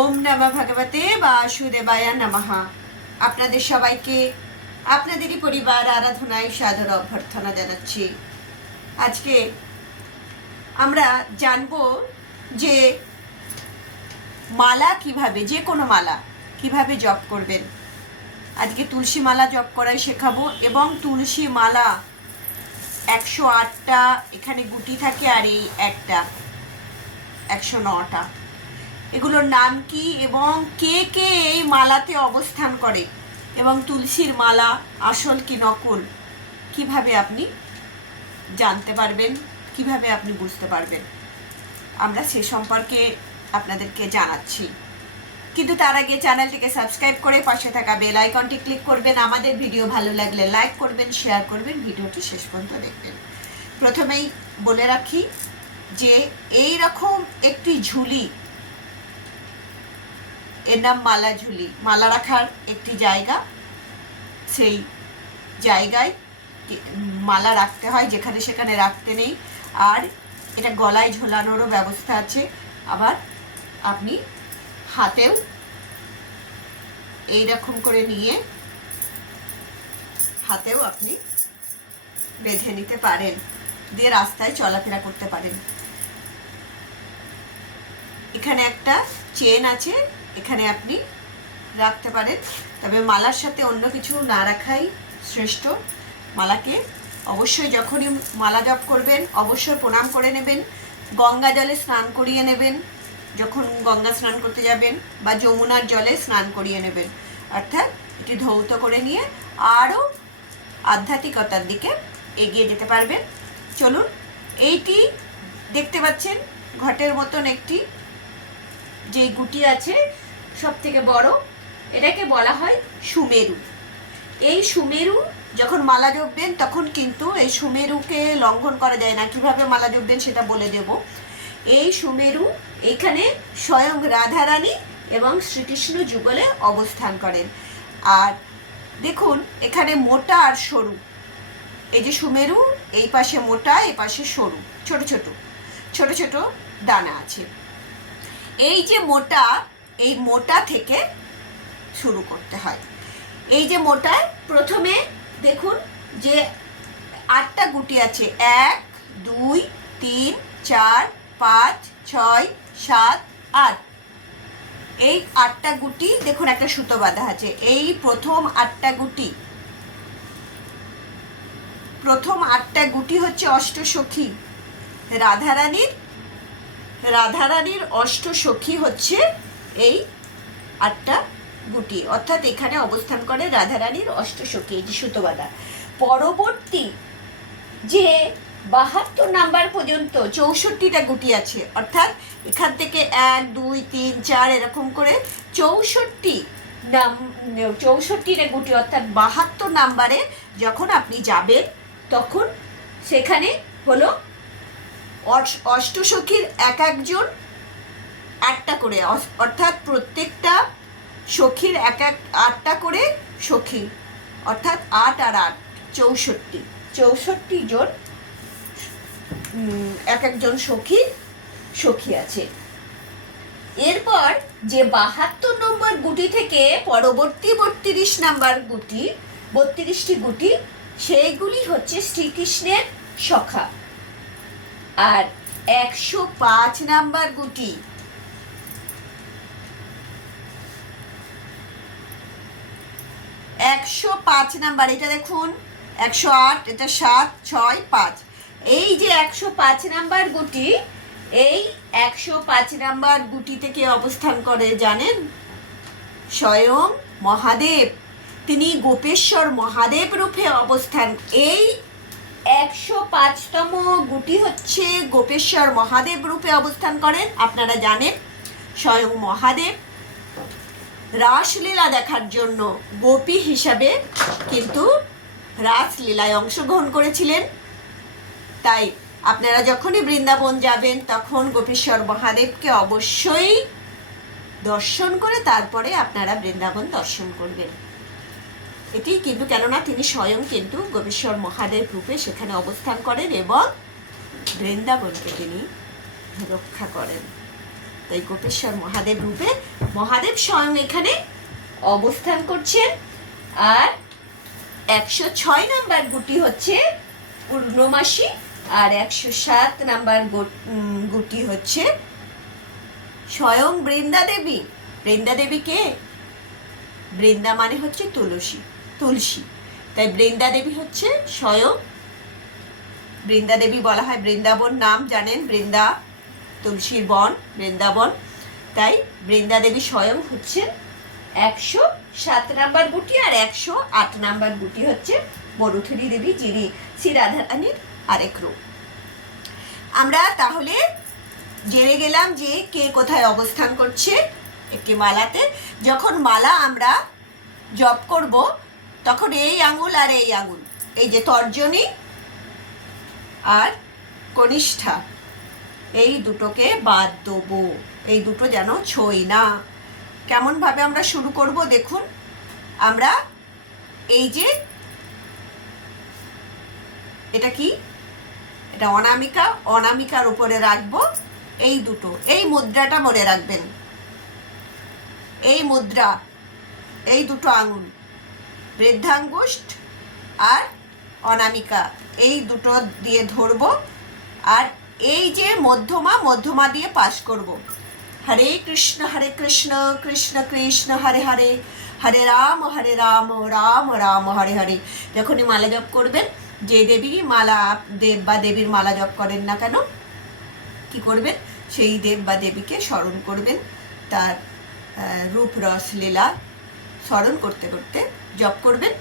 ওম নমঃ ভগবতে বাসুদেবায় নমঃ। আপনাদের সবাইকে, আপনাদেরই পরিবার আরাধনায় সাদর অভ্যর্থনা জানাচ্ছি। আজকে আমরা জানব যে মালা কীভাবে, যে কোনো মালা কীভাবে জপ করবেন। আজকে তুলসী মালা জপ করাই শেখাবো এবং তুলসী মালা একশো আটটা, এখানে গুটি থাকে আর এই একটা, একশো নটা। এগুলোর নাম কি এবং কে কে এই মালাতে অবস্থান করে? এবং তুলসীর মালা আসল কি নকল? কীভাবে আপনি জানতে পারবেন? কীভাবে আপনি বুঝতে পারবেন? আমরা সে সম্পর্কে আপনাদেরকে জানাচ্ছি। কিন্তু তার আগে চ্যানেলটিকে সাবস্ক্রাইব করে পাশে থাকা বেল আইকনটি ক্লিক করবেন। আমাদের ভিডিও ভালো লাগলে লাইক করবেন, শেয়ার করবেন, ভিডিওটি শেষ পর্যন্ত দেখবেন। প্রথমেই বলে রাখি যে এই রকম একটি ঝুলি এর নাম মালা ঝুলি মালা রাখার একটি জায়গা। সেই জায়গায় মালা রাখতে হয়, যেখানে সেখানে রাখতে নেই। আর এটা গলায় ঝোলানোরও ব্যবস্থা আছে। আবার আপনি হাতেও এই রকম করে নিয়ে হাতেও আপনি বেঁধে নিতে পারেন। দিয়ে রাস্তায় চলাফেরা করতে পারেন। এখানে একটা চেন আছে। এখানে আপনি রাখতে পারেন। তবে মালার সাথে অন্য কিছু না রাখাই শ্রেষ্ঠ। মালাকে অবশ্যই যখনই মালা জপ করবেন, অবশ্যই প্রণাম করে নেবেন, গঙ্গা জলে স্নান করিয়ে নেবেন, যখন গঙ্গা স্নান করতে যাবেন বা যমুনার জলে স্নান করিয়ে নেবেন। অর্থাৎ এটি ধৌত করে নিয়ে আরও আধ্যাত্মিকতার দিকে এগিয়ে যেতে পারবেন। চলুন, এইটি দেখতে পাচ্ছেন ঘটের মতন একটি যে গুটি আছে সব থেকে বড়, এটাকে বলা হয় সুমেরু। এই সুমেরু যখন মালা জপবেন তখন কিন্তু এই সুমেরুকে লঙ্ঘন করা যায় না। কীভাবে মালা জপবেন সেটা বলে দেব। এই সুমেরু এখানে স্বয়ং রাধারানী এবং শ্রীকৃষ্ণ যুগলে অবস্থান করেন। আর দেখুন, এখানে মোটা আর সরু। এই যে সুমেরু, এই পাশে মোটা এই পাশে সরু। ছোট ছোট ছোট ছোট দানা আছে। এই যে মোটা এই মোটা থেকে শুরু করতে হয়। এই যে মোটায় প্রথমে দেখুন যে আটটা গুটি আছে, এক, দুই, তিন, চার, পাঁচ, ছয়, সাত, আট। এই আটটা গুটি দেখুন একটা সুতো বাঁধা আছে। এই প্রথম আটটা গুটি, প্রথম আটটা গুটি হচ্ছে অষ্টসখী। রাধারানীর রাধারানীর অষ্ট সখী হচ্ছে এই আটটা গুটি। অর্থাৎ এখানে অবস্থান করে রাধারানীর অষ্ট সখী এই যে সুতোবাদা পরবর্তী যে বাহাত্তর নাম্বার পর্যন্ত চৌষট্টিটা গুটি আছে, অর্থাৎ এখান থেকে এক, দুই, তিন, চার, এরকম করে চৌষট্টি নাম, চৌষট্টিটা গুটি, অর্থাৎ বাহাত্তর নাম্বারে যখন আপনি যাবেন, তখন সেখানে হলো অষ্টসখীর এক একজন আটটা করে অর্থাৎ প্রত্যেকটা সখীর এক এক আটটা করে সখী। অর্থাৎ আট আর আট, চৌষট্টি। চৌষট্টি জন এক একজন সখী সখী আছে। এরপর যে বাহাত্তর নম্বর গুটি থেকে পরবর্তী বত্রিশ নাম্বার গুটি, বত্রিশটি গুটি, সেইগুলি হচ্ছে শ্রীকৃষ্ণের সখা। আর একশো পাঁচ নাম্বার গুটি একশো পাঁচ নাম্বার, এটা দেখুন, একশো আট, এটা সাত, ছয়, পাঁচ। এই যে একশো পাঁচ নাম্বার গুটি, এই একশো পাঁচ নাম্বার গুটি থেকে অবস্থান করে জানেন স্বয়ং মহাদেব। তিনি গোপেশ্বর মহাদেব রূপে অবস্থান। এই একশো পাঁচতম গুটি হচ্ছে গোপেশ্বর মহাদেব রূপে অবস্থান করেন। আপনারা জানেন স্বয়ং মহাদেব। রাসলীলা দেখার জন্য গোপী হিসাবে কিন্তু রাসলীলায় অংশগ্রহণ করেছিলেন। তাই আপনারা যখনই বৃন্দাবন যাবেন, তখন গোপেশ্বর মহাদেবকে অবশ্যই দর্শন করে তারপরে আপনারা বৃন্দাবন দর্শন করবেন। এটি কিন্তু কেননা তিনি স্বয়ং কিন্তু গোপেশ্বর মহাদেব রূপে সেখানে অবস্থান করেন এবং বৃন্দাবনকে তিনি রক্ষা করেন। তাই গোপেশ্বর মহাদেব রূপে মহাদেব স্বয়ং এখানে অবস্থান করছেন। আর একশো ছয় নাম্বার গুটি হচ্ছে পূর্ণমাসী, আর একশো সাত নাম্বার গুটি হচ্ছে স্বয়ং বৃন্দা দেবী। বৃন্দা দেবী কে? বৃন্দা মানে হচ্ছে তুলসী তুলসী। তাই বৃন্দা দেবী হচ্ছে স্বয়ং, বৃন্দা দেবী বলা হয় বৃন্দাবন নাম, জানেন? বৃন্দা তুলসীর বন, বৃন্দাবন। তাই বৃন্দা দেবী স্বয়ং হচ্ছেন একশো সাত নাম্বার গুটি আর একশো আট নাম্বার গুটি হচ্ছে বরুথুরি দেবী, যিনি শ্রী রাধারানীর আরেক রূপ। আমরা তাহলে জেনে গেলাম যে কে কোথায় অবস্থান করছে একটি মালাতে। যখন মালা আমরা জপ করব, তখন এই আঙুল আর এই আঙুল, এই যে তর্জনী আর কনিষ্ঠা। এই দুটোকে বাদ দেবো। এই দুটো যেন ছই না। কেমনভাবে আমরা শুরু করব দেখুন। আমরা এই যে, এটা কি? এটা অনামিকা, অনামিকার উপরে রাখব এই দুটো। এই মুদ্রাটা মনে রাখবেন। এই মুদ্রা, এই দুটো আঙুল, বৃদ্ধাঙ্গুষ্ঠ আর অনামিকা। এই দুটো দিয়ে ধরবো আর এই যে মধ্যমা মধ্যমা দিয়ে পাশ করব। হরে কৃষ্ণ হরে কৃষ্ণ কৃষ্ণ কৃষ্ণ, হরে হরে। হরে রাম হরে রাম রাম রাম, হরে হরে। যখনই মালা জপ করবেন, যে দেবীরই মালা দেব বা দেবীর মালা জপ করেন না কেন, কি করবেন? সেই দেব বা দেবীকে স্মরণ করবেন। তার রূপ রস লীলা স্মরণ করতে করতে জপ করবেন।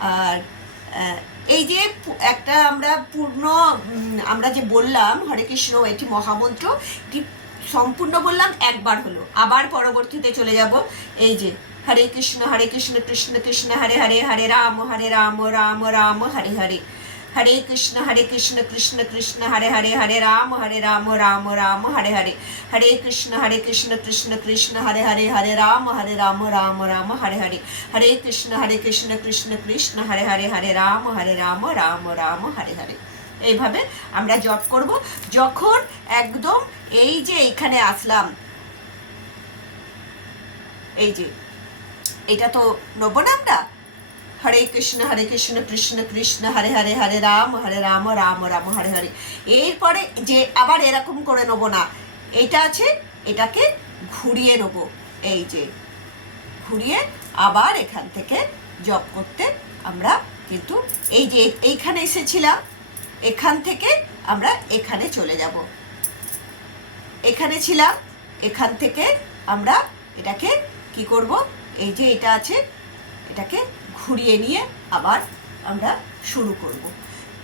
আর এই যে একটা আমরা পূর্ণ আমরা যে বললাম, হরে কৃষ্ণ, এটি মহামন্ত্র, এটি সম্পূর্ণ বললাম, একবার হলো। আবার পরবর্তীতে চলে যাব। এই যে, হরে কৃষ্ণ হরে কৃষ্ণ কৃষ্ণ কৃষ্ণ, হরে হরে হরে রাম হরে রাম রাম রাম, হরে হরে। হরে কৃষ্ণ হরে কৃষ্ণ কৃষ্ণ কৃষ্ণ হরে হরে হরে রাম হরে রাম রাম রাম হরে হরে হরে কৃষ্ণ হরে কৃষ্ণ কৃষ্ণ কৃষ্ণ হরে হরে হরে রাম হরে রাম রাম রাম হরে হরে হরে কৃষ্ণ হরে কৃষ্ণ কৃষ্ণ কৃষ্ণ হরে হরে হরে রাম হরে রাম রাম রাম হরে হরে এইভাবে আমরা জপ করব। যখন একদম এই যে এখানে আসলাম, এই যে, এটা তো নেব না আমরা? হরে কৃষ্ণ হরে কৃষ্ণ কৃষ্ণ কৃষ্ণ হরে হরে হরে রাম হরে রাম রাম রাম হরে হরে এরপরে যে আবার এরকম করে নেব না, এটা আছে, এটাকে ঘুরিয়ে নেব। এই যে, ঘুরিয়ে আবার এখান থেকে জব করতে আমরা কিন্তু এই যে এইখানে এসেছিলাম, এখান থেকে আমরা এখানে চলে যাব। এখানে ছিলাম, এখান থেকে আমরা এটাকে কি করব, এই যে এটা আছে, এটাকে ঘুরিয়ে নিয়ে আবার আমরা শুরু করব।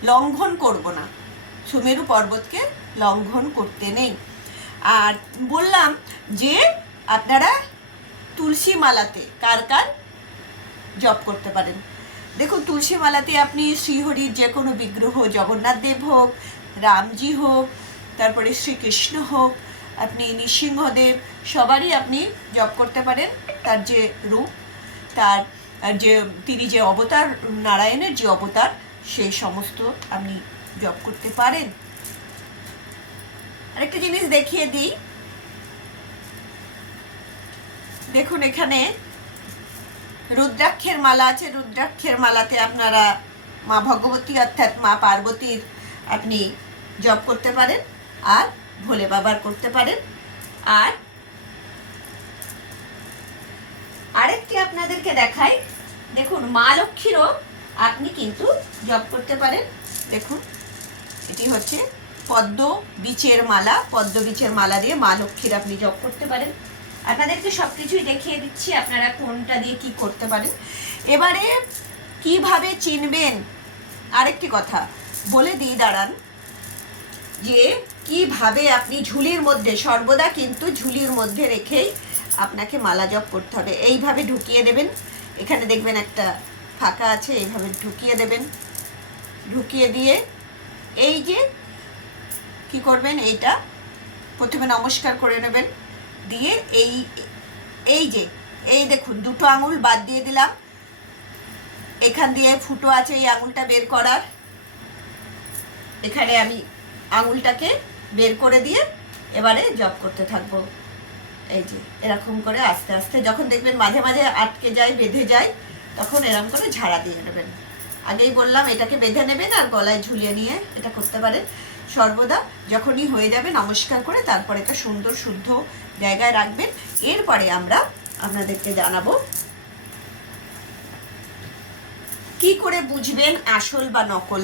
লঙ্ঘন করব না। সুমেরু পর্বতকে লঙ্ঘন করতে নেই। আর বললাম যে আপনারা তুলসী মালাতে কার কার জপ করতে পারেন। দেখুন তুলসী মালাতে আপনি শ্রীহরির যে কোনো বিগ্রহ, জগন্নাথ দেব হোক, রামজি হোক, তারপরে শ্রীকৃষ্ণ হোক, আপনি নৃসিংহদেব, সবারই আপনি জপ করতে পারেন। তার যে রূপ, তার যে তিনি যে অবতার, নারায়ণের যে অবতার সেই সমস্ত আপনি জপ করতে পারেন। আরেকটা জিনিস দেখিয়ে দিই। দেখুন এখানে রুদ্রাক্ষের মালা আছে। রুদ্রাক্ষের মালাতে আপনারা মা ভগবতী অর্থাৎ মা পার্বতীর আপনি জপ করতে পারেন আর ভোলে বাবার করতে পারেন। আর আরেকটি আপনাদেরকে দেখাই। দেখুন, মা লক্ষ্মীরও আপনি কিন্তু জপ করতে পারেন। দেখুন, এটি হচ্ছে পদ্ম বীচের মালা। পদ্ম বীচের মালা দিয়ে মা লক্ষ্মীর আপনি জপ করতে পারেন। আপনাদেরকে সব কিছুই দেখিয়ে দিচ্ছি, আপনারা কোনটা দিয়ে কি করতে পারেন। এবারে, কীভাবে চিনবেন? আরেকটি কথা, বলে দিয়ে দাঁড়ান যে, কীভাবে আপনি ঝুলির মধ্যে, সর্বদা কিন্তু ঝুলির মধ্যে রেখেই আপনাকে মালা জপ করতে হবে। এইভাবে ঢুকিয়ে দেবেন। এখানে দেখবেন একটা ফাঁকা আছে, এইভাবে ঢুকিয়ে দেবেন। ঢুকিয়ে দিয়ে এই যে কি করবেন, এইটা প্রথমে নমস্কার করে নেবেন। দিয়ে এই এই যে, এই দেখুন, দুটো আঙুল বাদ দিয়ে দিলাম। এখান দিয়ে ফুটো আছে এই আঙুলটা বের করার। এখানে আমি আঙুলটাকে বের করে দিয়ে এবারে জব করতে থাকব। এই যে, এরকম করে আস্তে আস্তে যখন দেখবেন মাঝে মাঝে আটকে যায়, বেঁধে যায়, তখন এরকম করে ঝাড়া দিয়ে নেবেন। আগেই বললাম, এটাকে বেঁধে নেবেন আর গলায় ঝুলিয়ে নিয়ে এটা করতে পারেন। সর্বদা যখনই হয়ে যাবে নমস্কার করে তারপরে একটা সুন্দর শুদ্ধ জায়গায় রাখবেন। এরপরে আমরা আপনাদেরকে জানাব কি করে বুঝবেন আসল বা নকল।